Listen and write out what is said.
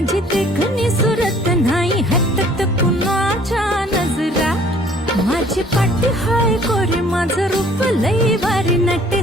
माझी देखणी सुरत नाही हटत कुणाच्या नजरा. माझी पाठी हाय गोरी माझं रूप लई भारी नटे